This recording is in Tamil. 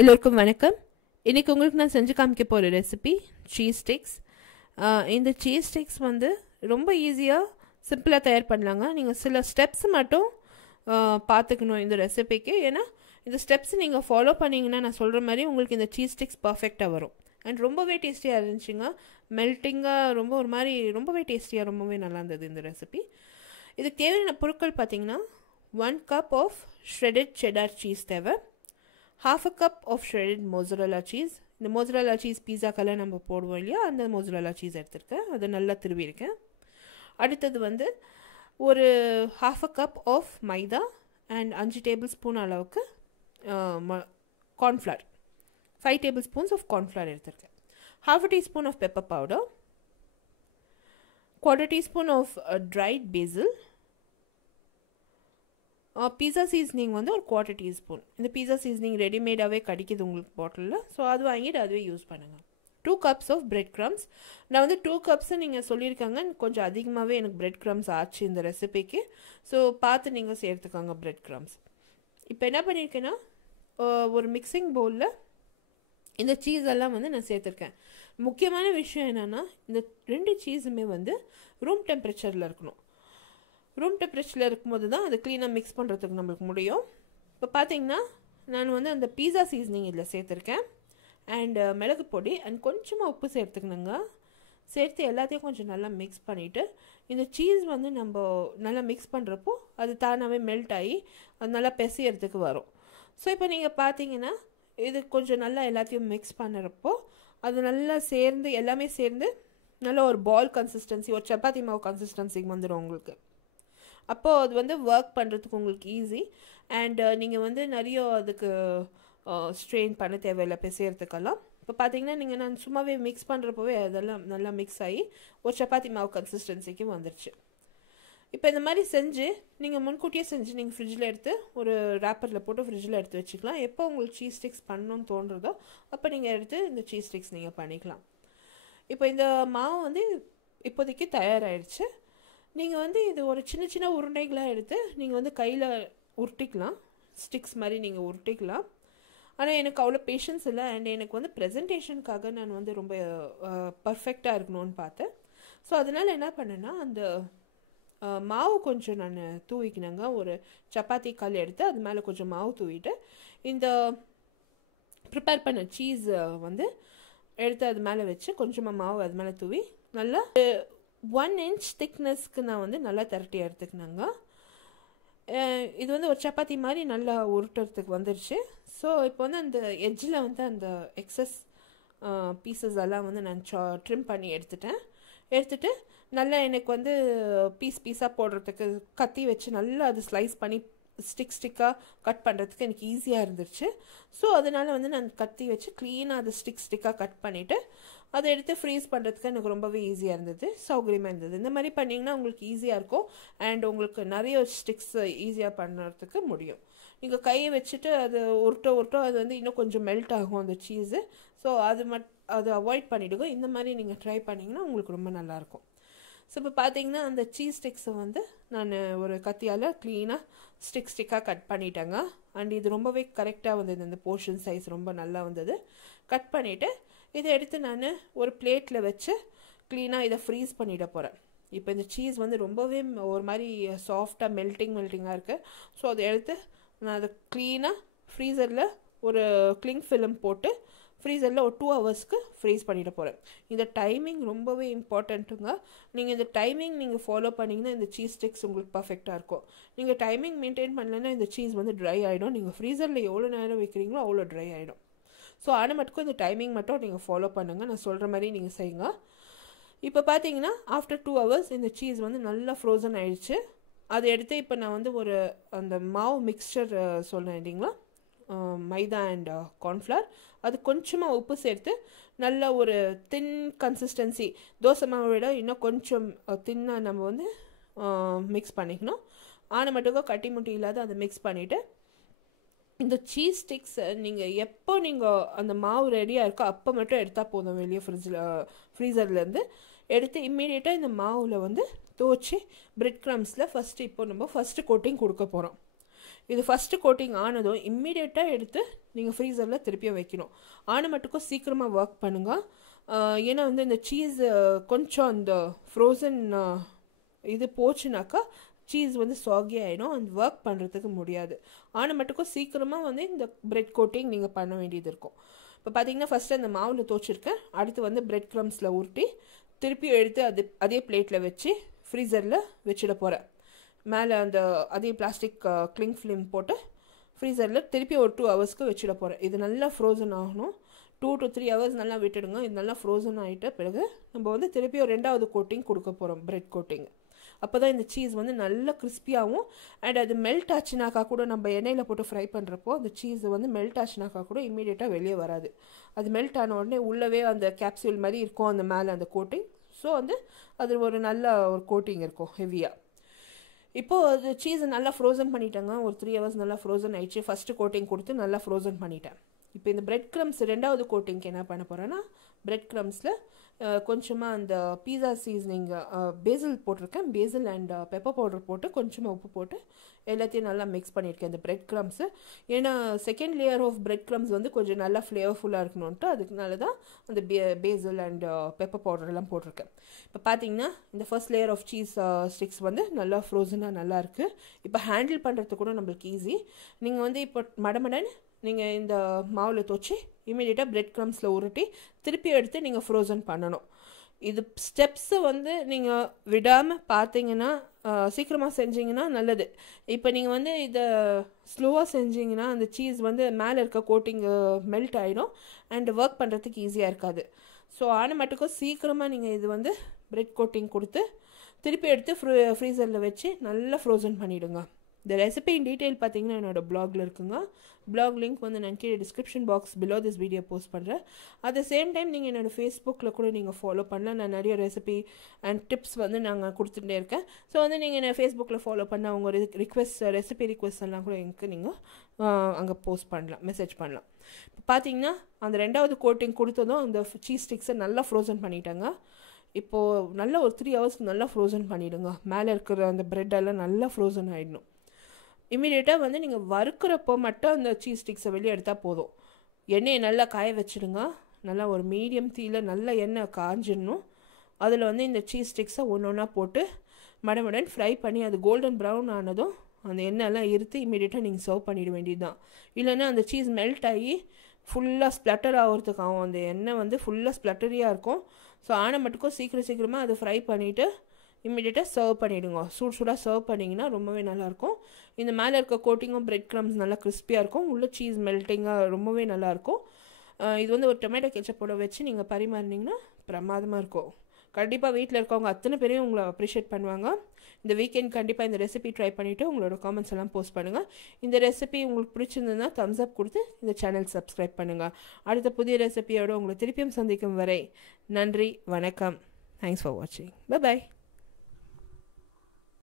எல்லோருக்கும் வணக்கம். இன்றைக்கி உங்களுக்கு நான் செஞ்சு காமிக்க போகிற ரெசிபி சீஸ் ஸ்டிக்ஸ். இந்த சீஸ் ஸ்டிக்ஸ் வந்து ரொம்ப ஈஸியாக சிம்பிளாக தயார் பண்ணலாங்க. நீங்கள் சில ஸ்டெப்ஸ் மட்டும் பார்த்துக்கணும் இந்த ரெசிபிக்கு. ஏன்னா இந்த ஸ்டெப்ஸ் நீங்கள் ஃபாலோ பண்ணிங்கன்னா நான் சொல்கிற மாதிரி உங்களுக்கு இந்த சீஸ் ஸ்டிக்ஸ் பர்ஃபெக்டாக வரும். அண்ட் ரொம்பவே டேஸ்டியாக இருந்துச்சுங்க. மெல்ட்டிங்காக ரொம்ப ஒரு மாதிரி ரொம்பவே டேஸ்டியாக ரொம்பவே நல்லா இருந்தது இந்த ரெசிபி. இதுக்கு தேவையான பொருட்கள் பார்த்திங்கன்னா 1 cup of shredded cheddar cheese தேவை, 1/2 cup of shredded mozzarella cheese. இந்த mozzarella cheese பீஸாக்கெல்லாம் நம்ம போடுவோம் இல்லையா, அந்த mozzarella cheese எடுத்திருக்கேன். அதை நல்லா திருவியிருக்கேன். அடுத்தது வந்து ஒரு 1/2 cup of maida and 5 tablespoon அளவுக்கு கார்ன்ஃப்ளவர், 5 tablespoons of கார்ன்ஃப்ளவர் எடுத்திருக்கேன். 1/2 teaspoon of pepper powder, 1/4 teaspoon of dried basil, pizza seasoning வந்து ஒரு 1/4 teaspoon. இந்த பீஸா சீசனிங் ரெடிமேடாகவே கிடைக்கிது உங்களுக்கு பாட்டிலில். ஸோ அது வாங்கிட்டு அதுவே யூஸ் பண்ணுங்கள். 2 cups ஆஃப் பிரெட் க்ரம்ஸ். நான் வந்து 2 cups நீங்கள் சொல்லியிருக்காங்க, கொஞ்சம் அதிகமாகவே எனக்கு பிரெட் க்ரம்ஸ் ஆச்சு இந்த ரெசிபிக்கு. ஸோ பார்த்து நீங்கள் சேர்த்துக்காங்க பிரெட் க்ரம்ஸ். இப்போ என்ன பண்ணியிருக்கேன்னா, ஒரு மிக்சிங் பவுலில் இந்த சீஸ் எல்லாம் வந்து நான் சேர்த்துருக்கேன். முக்கியமான விஷயம் என்னென்னா, இந்த 2 சீஸுமே வந்து ரூம் டெம்பரேச்சரில் இருக்கணும். ரூம் டெம்பரேச்சரில் இருக்கும்போது தான் அதை க்ளீனாக மிக்ஸ் பண்ணுறதுக்கு நம்மளுக்கு முடியும். இப்போ பார்த்தீங்கன்னா நான் வந்து அந்த பீஸா சீசனிங் இதில் சேர்த்துருக்கேன். அண்ட் மிளகு பொடி அண்ட் கொஞ்சமாக உப்பு சேர்த்துக்கணுங்க. சேர்த்து எல்லாத்தையும் கொஞ்சம் நல்லா மிக்ஸ் பண்ணிவிட்டு, இந்த சீஸ் வந்து நம்ம நல்லா மிக்ஸ் பண்ணுறப்போ அது தானாகவே மெல்ட் ஆகி அது நல்லா பெசியறதுக்கு வரும். ஸோ இப்போ நீங்கள் பார்த்தீங்கன்னா இது கொஞ்சம் நல்லா எல்லாத்தையும் மிக்ஸ் பண்ணுறப்போ அது நல்லா சேர்ந்து எல்லாமே சேர்ந்து நல்ல ஒரு பால் கன்சிஸ்டன்சி, ஒரு சப்பாத்தி மாவு கன்சிஸ்டன்சிக்கு வந்துடும் உங்களுக்கு. அப்போது அது வந்து ஒர்க் பண்ணுறதுக்கு உங்களுக்கு ஈஸி. அண்ட் நீங்கள் வந்து நிறைய அதுக்கு ஸ்ட்ரெயின் பண்ண தேவையில்லை பிசையறதுக்கெல்லாம். இப்போ பார்த்தீங்கன்னா நீங்கள் நான் சும்மாவே மிக்ஸ் பண்ணுறப்போவே அதெல்லாம் நல்லா மிக்ஸ் ஆகி ஒரு சப்பாத்தி மாவு கன்சிஸ்டன்சிக்கு வந்துடுச்சு. இப்போ இந்த மாதிரி செஞ்சு நீங்கள் முன்கூட்டியே செஞ்சு நீங்கள் ஃப்ரிட்ஜில் எடுத்து ஒரு ரேப்பரில் போட்டு ஃப்ரிட்ஜில் எடுத்து வச்சுக்கலாம். எப்போ உங்களுக்கு சீஸ் ஸ்டிக்ஸ் பண்ணணும்னு தோன்றதோ அப்போ நீங்கள் எடுத்து இந்த சீஸ் ஸ்டிக்ஸ் நீங்கள் பண்ணிக்கலாம். இப்போ இந்த மாவு வந்து இப்போதைக்கு தயாராகிடுச்சு. நீங்கள் வந்து இது ஒரு சின்ன சின்ன உருண்டைகளாக எடுத்து நீங்கள் வந்து கையில் உருட்டிக்கலாம். ஸ்டிக்ஸ் மாதிரி நீங்கள் உருட்டிக்கலாம். ஆனால் எனக்கு அவ்வளோ பேஷன்ஸ் இல்லை. அண்ட் எனக்கு வந்து ப்ரெசன்டேஷனுக்காக நான் வந்து ரொம்ப பர்ஃபெக்டாக இருக்கணும்னு பார்த்தேன். ஸோ அதனால் என்ன பண்ணேன்னா, அந்த மாவு கொஞ்சம் நான் தூவிக்கினேங்க. ஒரு சப்பாத்தி கல் எடுத்து அது மேலே கொஞ்சம் மாவு தூவிட்டு இந்த ப்ரிப்பேர் பண்ண சீஸ் வந்து எடுத்து அது மேலே வச்சு கொஞ்சமாக மாவு அது மேலே தூவி நல்லா 1 inch திக்னஸ்க்கு நான் வந்து நல்லா திரட்டி எடுத்துக்கினாங்க. இது வந்து ஒரு சப்பாத்தி மாதிரி நல்லா உருட்டுறதுக்கு வந்துடுச்சு. ஸோ இப்போ வந்து அந்த எட்ஜில் வந்து அந்த எக்ஸஸ் பீசஸ் எல்லாம் வந்து நான் ட்ரிம் பண்ணி எடுத்துட்டு நல்லா எனக்கு வந்து பீஸாக போடுறதுக்கு கத்தி வச்சு நல்லா அது ஸ்லைஸ் பண்ணி ஸ்டிக்காக கட் பண்ணுறதுக்கு எனக்கு ஈஸியாக இருந்துச்சு. ஸோ அதனால் வந்து நான் கத்தி வச்சு க்ளீனாக அது ஸ்டிக்காக கட் பண்ணிவிட்டு அதை எடுத்து ஃப்ரீஸ் பண்ணுறதுக்கு எனக்கு ரொம்பவே ஈஸியாக இருந்தது, சௌகரியமாக இருந்தது. இந்த மாதிரி பண்ணிங்கன்னா உங்களுக்கு ஈஸியாக இருக்கும். அண்ட் உங்களுக்கு நிறைய ஸ்டிக்ஸ் ஈஸியாக பண்ணுறதுக்கு முடியும். நீங்கள் கையை வச்சுட்டு அது உருட்டோ அது வந்து இன்னும் கொஞ்சம் மெல்ட் ஆகும் அந்த சீஸு. ஸோ அதை அவாய்ட் பண்ணிவிடுங்க. இந்த மாதிரி நீங்கள் ட்ரை பண்ணிங்கன்னா உங்களுக்கு ரொம்ப நல்லாயிருக்கும். ஸோ இப்போ பார்த்தீங்கன்னா அந்த சீஸ் ஸ்டிக்ஸை வந்து நான் ஒரு கத்தியால் க்ளீனாக ஸ்டிக்காக கட் பண்ணிட்டேங்க. அண்ட் இது ரொம்பவே கரெக்டாக வந்தது. இந்த போர்ஷன் சைஸ் ரொம்ப நல்லா வந்தது. கட் பண்ணிவிட்டு இதை எடுத்து நான் ஒரு பிளேட்டில் வச்சு க்ளீனாக இதை ஃப்ரீஸ் பண்ணிட போகிறேன். இப்போ இந்த சீஸ் வந்து ரொம்பவே ஒரு மாதிரி சாஃப்டாக மெல்ட்டிங்காக இருக்குது. ஸோ அதை எடுத்து நான் அதை க்ளீனாக ஃப்ரீசரில் ஒரு கிளிங் ஃபிலிம் போட்டு ஃப்ரீசரில் ஒரு 2 hours ஃப்ரீஸ் பண்ணிட போகிறேன். இந்த டைமிங் ரொம்பவே இம்பார்ட்டண்ட்டுங்க. நீங்கள் இந்த டைமிங் நீங்கள் ஃபாலோ பண்ணிங்கன்னா இந்த சீஸ் ஸ்டிக்ஸ் உங்களுக்கு பர்ஃபெக்டாக இருக்கும். நீங்கள் டைமிங் மெயின்டைன் பண்ணலைன்னா இந்த சீஸ் வந்து ட்ரை ஆகிடும். நீங்கள் ஃப்ரீசரில் எவ்வளோ நேரம் வைக்கிறீங்களோ அவ்வளோ ட்ரை ஆகிடும். ஸோ ஆனால் மட்டும் இந்த டைமிங் மட்டும் நீங்கள் ஃபாலோ பண்ணுங்கள். நான் சொல்கிற மாதிரி நீங்கள் செய்யுங்க. இப்போ பார்த்தீங்கன்னா ஆஃப்டர் 2 hours இந்த சீஸ் வந்து நல்லா ஃப்ரோசன் ஆகிடுச்சு. அதை எடுத்து இப்போ நான் வந்து ஒரு அந்த மாவு மிக்சர் சொன்னேன் இல்லைங்களா, மைதா அண்ட் கார்ன்ஃப்ளவர், அது கொஞ்சமாக உப்பு சேர்த்து நல்ல ஒரு தின் கன்சிஸ்டன்சி, தோசை மாவை விட இன்னும் கொஞ்சம் தின்னாக நம்ம வந்து மிக்ஸ் பண்ணிக்கணும். ஆனால் மட்டும் கட்டி முட்டி இல்லாத அதை மிக்ஸ் பண்ணிவிட்டு இந்த சீஸ் ஸ்டிக்ஸை நீங்கள் எப்போ நீங்கள் அந்த மாவு ரெடியாக இருக்கோ அப்போ மட்டும் எடுத்தால் போதும். வெளியே ஃப்ரீசர்லேருந்து எடுத்து இம்மீடியட்டாக இந்த மாவில் வந்து துவச்சி பிரெட் க்ரம்ஸில் ஃபஸ்ட்டு இப்போ நம்ம ஃபஸ்ட்டு கோட்டிங் கொடுக்க போகிறோம். இது ஃபஸ்ட்டு கோட்டிங் ஆனதும் இம்மீடியட்டாக எடுத்து நீங்கள் ஃப்ரீசரில் திருப்பியும் வைக்கணும். ஆன மட்டுக்கும் சீக்கிரமாக ஒர்க் பண்ணுங்கள். ஏன்னா வந்து இந்த சீஸ் கொஞ்சம் அந்த ஃப்ரோசன் இது போச்சுனாக்கா சீஸ் வந்து சாகி ஆகிடும், அந்த ஒர்க் பண்ணுறதுக்கு முடியாது. ஆனால் மட்டுக்கும் சீக்கிரமாக வந்து இந்த பிரெட் கோட்டிங் நீங்கள் பண்ண வேண்டியது இருக்கும். இப்போ பார்த்தீங்கன்னா ஃபஸ்ட்டு அந்த மாவில் தோச்சிருக்கேன். அடுத்து வந்து பிரெட் க்ரம்ஸில் உருட்டி திருப்பியும் எடுத்து அதே பிளேட்டில் வச்சு ஃப்ரீசரில் வச்சிட போகிறேன். மேலே அந்த அதே பிளாஸ்டிக் கிளிங் ஃபிலிம் போட்டு ஃப்ரீசரில் திருப்பி ஒரு 2 ஹவர்ஸ்க்கு வச்சிட போகிறேன். இது நல்லா ஃப்ரோசன் ஆகணும். 2 to 3 ஹவர்ஸ் நல்லா விட்டுடுங்க. இது நல்லா ஃப்ரோசன் ஆகிட்ட பிறகு நம்ம வந்து திருப்பி ஒரு 2வது கோட்டிங் கொடுக்க போகிறோம், பிரெட் கோட்டிங். அப்போ தான் இந்த சீஸ் வந்து நல்லா கிறிஸ்பியாகவும் அண்ட் அது மெல்ட் ஆச்சுனாக்கா கூட நம்ம எண்ணெயில் போட்டு ஃப்ரை பண்ணுறப்போ அந்த சீஸ் வந்து மெல்ட் ஆச்சுனாக்கா கூட இம்மீடியட்டாக வெளியே வராது. அது மெல்ட் ஆன உடனே உள்ளவே அந்த கேப்சூல் மாதிரி இருக்கும் அந்த மேலே அந்த கோட்டிங். ஸோ வந்து அது ஒரு நல்ல ஒரு கோட்டிங் இருக்கும் ஹெவியாக. இப்போது அது சீஸை நல்லா ஃப்ரோசன் பண்ணிட்டேங்க. ஒரு 3 ஹவர்ஸ் நல்லா ஃப்ரோசன் ஆயிடுச்சு. ஃபஸ்ட்டு கோட்டிங் கொடுத்து நல்லா ஃப்ரோசன் பண்ணிட்டேன். இப்போ இந்த பிரெட் க்ரம்ஸ் 2வது கோட்டிங்க்கு என்ன பண்ண போகிறேன்னா, பிரெட் க்ரம்ஸில் கொஞ்சமாக அந்த பீஸா சீசனிங் பேசில் போட்டிருக்கேன். பேசில் அண்ட் பெப்பர் பவுடர் போட்டு கொஞ்சமாக உப்பு போட்டு எல்லாத்தையும் நல்லா மிக்ஸ் பண்ணியிருக்கேன் இந்த பிரெட் க்ரம்ஸு. ஏன்னா second layer of bread crumbs வந்து கொஞ்சம் நல்லா ஃப்ளேவர்ஃபுல்லாக இருக்கணுன்ட்டு அதுக்குனால தான் அந்த பேசில் அண்ட் பெப்பர் பவுடர்லாம் போட்டிருக்கேன். இப்போ பார்த்தீங்கன்னா இந்த first layer of cheese sticks வந்து நல்லா ஃப்ரோசனாக நல்லாயிருக்கு. இப்போ ஹேண்டில் பண்ணுறது கூட நம்மளுக்கு ஈஸி. நீங்கள் வந்து இப்போ மடமடன்னு நீங்கள் இந்த மாவில் தோச்சி இமீடியட்டாக பிரெட் க்ரம்ஸில் உருட்டி திருப்பி எடுத்து நீங்கள் ஃப்ரோசன் பண்ணணும். இது ஸ்டெப்ஸை வந்து நீங்கள் விடாமல் பார்த்தீங்கன்னா சீக்கிரமாக செஞ்சிங்கன்னா நல்லது. இப்போ நீங்கள் வந்து இதை ஸ்லோவாக செஞ்சிங்கன்னா அந்த சீஸ் வந்து மேலே இருக்க கோட்டிங் மெல்ட் ஆகிடும் அண்ட் ஒர்க் பண்ணுறதுக்கு ஈஸியாக இருக்காது. ஸோ ஆன மட்டுக்கும் சீக்கிரமாக நீங்கள் இது வந்து பிரெட் கோட்டிங் கொடுத்து திருப்பி எடுத்து ஃப்ரீசரில் வச்சு நல்லா ஃப்ரோசன் பண்ணிவிடுங்க. இந்த ரெசிபி இன் டீட்டெயில் பார்த்தீங்கன்னா என்னோடய பிளாகில் இருக்குங்க. பிளாக் லிங்க் வந்து நான் கீழே description box below this video post பண்ணுறேன். அட் த சேம் டைம் நீங்கள் என்னோடய ஃபேஸ்புக்கில் கூட நீங்கள் ஃபாலோ பண்ணலாம். நான் நிறைய ரெசிபி அண்ட் டிப்ஸ் வந்து நாங்கள் கொடுத்துட்டே இருக்கேன். ஸோ வந்து நீங்கள் என்ன ஃபேஸ்புக்கில் ஃபாலோ பண்ண உங்கள் ரெசிபி ரிக்வெஸ்ட் எல்லாம் கூட எனக்கு நீங்கள் அங்கே போஸ்ட் பண்ணலாம், மெசேஜ் பண்ணலாம். இப்போ பார்த்தீங்கன்னா அந்த 2வது கோட்டிங் கொடுத்ததும் அந்த சீஸ் ஸ்டிக்ஸை நல்லா ஃப்ரோசன் பண்ணிட்டாங்க. இப்போது நல்லா ஒரு 3 ஹவர்ஸ்க்கு நல்லா ஃப்ரோசன் பண்ணிவிடுங்க. மேலே இருக்கிற அந்த ப்ரெட்டெல்லாம் நல்லா ஃப்ரோசன் ஆகிடணும். இமீடியட்டாக வந்து நீங்கள் வறுக்கிறப்போ மட்டும் அந்த சீஸ் ஸ்டிக்ஸை வெளியே எடுத்தால் போதும். எண்ணெயை நல்லா காய வச்சுடுங்க. நல்லா ஒரு மீடியம் தீயில் நல்லா எண்ணெய் காஞ்சிடணும். அதில் வந்து இந்த சீஸ் ஸ்டிக்ஸை ஒன்று ஒன்றா போட்டு மடமடன் ஃப்ரை பண்ணி அது கோல்டன் ப்ரௌன் ஆனதும் அந்த எண்ணெயெல்லாம் இருத்து இமீடியட்டாக நீங்கள் சர்வ் பண்ணிட வேண்டியது தான். இல்லைன்னா அந்த சீஸ் மெல்ட் ஆகி ஃபுல்லாக ஸ்ப்ளட்டர் ஆகிறதுக்கு ஆகும். அந்த எண்ணெய் வந்து ஃபுல்லாக ஸ்ப்ளட்டரியாக இருக்கும். ஸோ ஆன மட்டுக்கும் சீக்கிரமாக அதை ஃப்ரை பண்ணிவிட்டு இம்மிடியட்டாக சர்வ் பண்ணிவிடுங்க. சூடாக சர்வ் பண்ணிங்கன்னா ரொம்பவே நல்லாயிருக்கும். இந்த மேலே இருக்க கோட்டிங்கும் பிரெட் க்ரம்ஸ் நல்லா கிறிஸ்பியாக இருக்கும். உள்ள சீஸ் மெல்ட்டிங்காக ரொம்பவே நல்லாயிருக்கும். இது வந்து ஒரு டொமேட்டோ கெச்சப்போட வச்சு நீங்கள் பரிமாறினீங்கன்னா பிரமாதமாக இருக்கும். கண்டிப்பாக வீட்டில் இருக்கவங்க அத்தனை பேரையும் உங்களை அப்ரிஷியேட் பண்ணுவாங்க. இந்த வீக்கெண்ட் கண்டிப்பாக இந்த ரெசிபி ட்ரை பண்ணிவிட்டு உங்களோட காமெண்ட்ஸ் எல்லாம் போஸ்ட் பண்ணுங்கள். இந்த ரெசிபி உங்களுக்கு பிடிச்சிருந்ததுன்னா தம்ஸ் அப் கொடுத்து இந்த சேனல் சப்ஸ்கிரைப் பண்ணுங்கள். அடுத்த புதிய ரெசிபியோடு உங்களை திருப்பியும் சந்திக்கும் வரை நன்றி, வணக்கம். தேங்க்ஸ் ஃபார் வாட்சிங். பை.